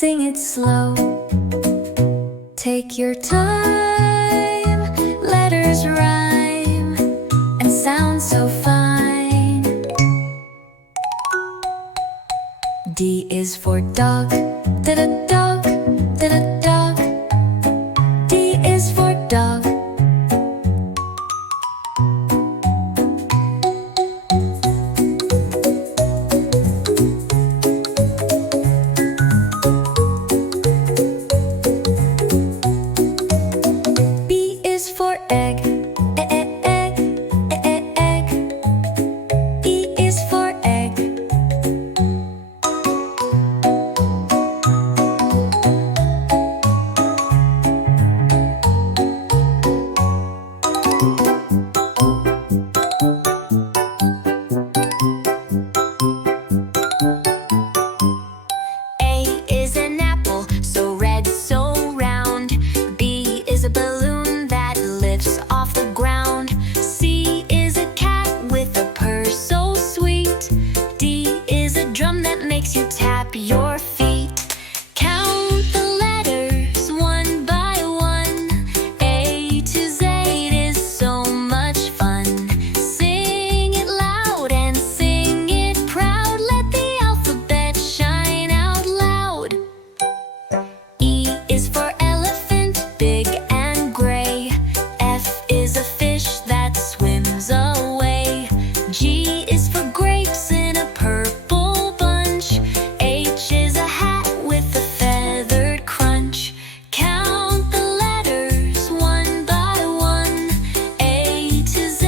sing it slow. Take your time, letters rhyme and sound so fine. D is for dog, da-da-dog, da-da-dog. D is for dog. B is for egg, egg, egg. E is for egg. A is an apple, so red, so round. B is a balloon that lifts off the ground. C is a cat with a purr so sweet. D is a drum that makes you tap your feet. Count the letters one by one. A to Z is so much fun. Sing it loud and sing it proud. Let the alphabet shine out loud. E is for elephant, big and gray. F is a fish that swims away. G is for grapes in a purple bunch. H is a hat with a feathered crunch. Count the letters one by one. A to Z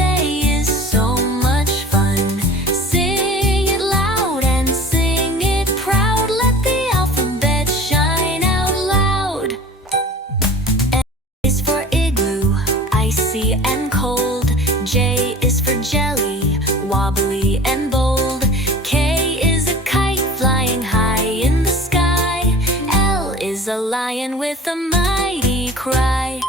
is so much fun. Sing it loud and sing it proud. Let the alphabet shine out loud. M is for igloo, icy and cold. J is for jelly, wobbly and bold. K is a kite flying high in the sky. L is a lion with a mighty cry.